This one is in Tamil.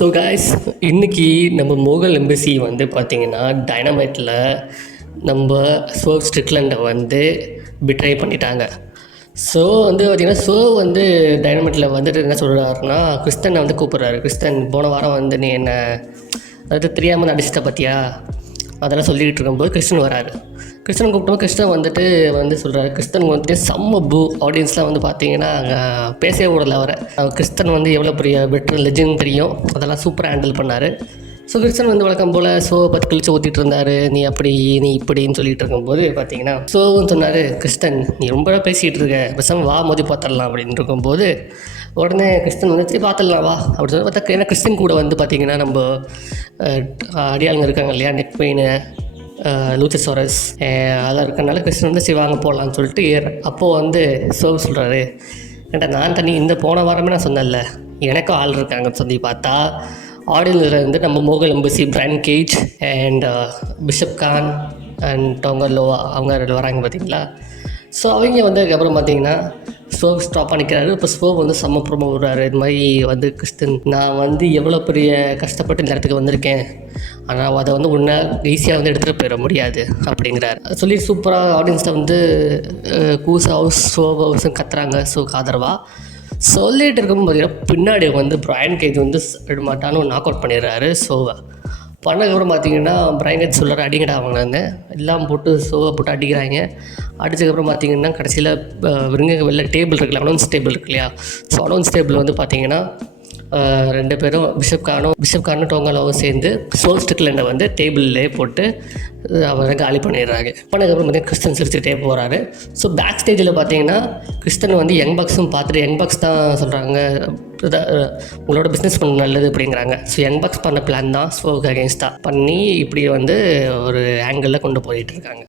ஸோ காய்ஸ், இன்றைக்கி நம்ம மோகல் எம்பசி வந்து பார்த்திங்கன்னா டைனமைட்டில் நம்ம சோவ் ஸ்ட்ரிக்லண்டை வந்து பிட்ரை பண்ணிட்டாங்க. ஸோ வந்து பார்த்திங்கன்னா வந்து டைனமைட்டில் வந்துட்டு என்ன சொல்கிறாருன்னா, கிறிஸ்டனை வந்து கூப்பிட்றாரு. கிறிஸ்டன், போன வாரம் வந்து நீ என்ன அதாவது தெரியாமல் நடிச்சிட்ட பார்த்தியா, அதெல்லாம் சொல்லிக்கிட்டு இருக்கும்போது கிறிஸ்டன் வராரு. கிறிஸ்டன் கூப்பிட்டோம். கிறிஸ்டன் வந்துட்டு வந்து சொல்கிறாரு. கிறிஸ்டன் வந்துட்டு செம்ம ஆடியன்ஸ்லாம் வந்து பார்த்தீங்கன்னா பேசவே விடல அவரை. கிறிஸ்டன் வந்து எவ்வளோ பெரிய பெட்டர் லெஜண்ட் தெரியும், அதெல்லாம் சூப்பராக ஹேண்டில் பண்ணார். ஸோ கிறிஸ்டன் வந்து வழக்கம் போல் பத்து கழிச்சு ஊற்றிட்டு இருந்தார். நீ அப்படி நீ இப்படின்னு சொல்லிட்டு இருக்கும்போது பார்த்தீங்கன்னா ஷோவும் சொன்னார், கிறிஸ்டன் நீ ரொம்ப பேசிகிட்டு இருக்க, பேசாமல் வா மோதி பார்த்துடலாம் அப்படின்னு இருக்கும்போது உடனே கிறிஸ்டன் வந்து சரி பார்த்துடலாம் வா அப்படின்னு சொல்லி பார்த்தா, ஏன்னா கிறிஸ்டன் கூட வந்து பார்த்திங்கன்னா நம்ம அடியாளுங்க இருக்காங்க இல்லையா, நெக் பெயின், லூச்சசோரஸ் அதெல்லாம் இருக்கனால கிறிஸ்டன் வந்து சரி வாங்க போடலான்னு சொல்லிட்டு அப்போது வந்து சொல்கிறாரு, ஏன்டா நான் இந்த போன வாரமே நான் சொன்னேன்ல எனக்கும் ஆள் இருக்காங்கன்னு சொல்லி பார்த்தா ஆடியன்ஸில் வந்து நம்ம Mogul Embassy, Brian Cage and Bishop Kaun and Tonga Loa அவங்க வராங்க பார்த்தீங்களா. ஸோ அவங்க வந்து அதுக்கப்புறம் பார்த்தீங்கன்னா ஸ்டாப் பண்ணிக்கிறாரு. இப்போ வந்து செம்ம ப்ரோமோ விடுறாரு. இது மாதிரி வந்து கிறிஸ்டன், நான் வந்து எவ்வளோ பெரிய கஷ்டப்பட்டு இந்த இடத்துக்கு வந்திருக்கேன், ஆனால் அதை வந்து உன்னை ஈஸியாக வந்து எடுத்துகிட்டு போயிட முடியாது அப்படிங்கிறார். சொல்லி சூப்பராக ஆடியன்ஸில் வந்து கூஸ் ஹவுஸ் ஹவுஸ்ன்னு கத்துறாங்க ஷோக்கு ஆதரவாக. சொல்லிகிட்டு இருக்கும்போது பார்த்தீங்கன்னா பின்னாடி வந்து பிரையன் கேஜ் வந்து மாட்டான்னு நாக் அவுட் பண்ணிடுறாரு ஷோவை. பண்ணதுக்கப்புறம் பார்த்தீங்கன்னா பிரையன் கேஜ் சொல்கிறார், அடிங்கடா அவங்களாங்க எல்லாம் போட்டு ஷோவை போட்டு அடிக்கிறாங்க. அடிச்சதுக்கப்புறம் பார்த்தீங்கன்னா கடைசியில் வெளில டேபிள் இருக்குல்ல, அனௌன்ஸ் டேபிள் இருக்கு இல்லையா. ஸோ அனௌன்ஸ் டேபிள் வந்து பார்த்தீங்கன்னா ரெண்டு பேரும் பிஷப் கானும் டோங்கலோவும் சேர்ந்து சோல் ஸ்ட்ரிக்லண்டை வந்து டேபிள்லே போட்டு அவங்க காலி பண்ணிடுறாங்க. பண்ணதுக்கப்புறம் பார்த்தீங்கன்னா கிறிஸ்டன் சிரிச்சுக்கிட்டே போகிறாரு. ஸோ பேக் ஸ்டேஜில் பார்த்தீங்கன்னா கிறிஸ்டன் வந்து யங் பாக்ஸும் பார்த்துட்டு யங் பாக்ஸ் தான் சொல்கிறாங்க, உங்களோட பிஸ்னஸ் பண்ண நல்லது அப்படிங்கிறாங்க. ஸோ யங் பாக்ஸ் பண்ண பிளான் தான் ஷோவுக்கு அகேன்ஸ்டாக பண்ணி இப்படி வந்து ஒரு ஆங்கிளில் கொண்டு போயிட்டு இருக்காங்க.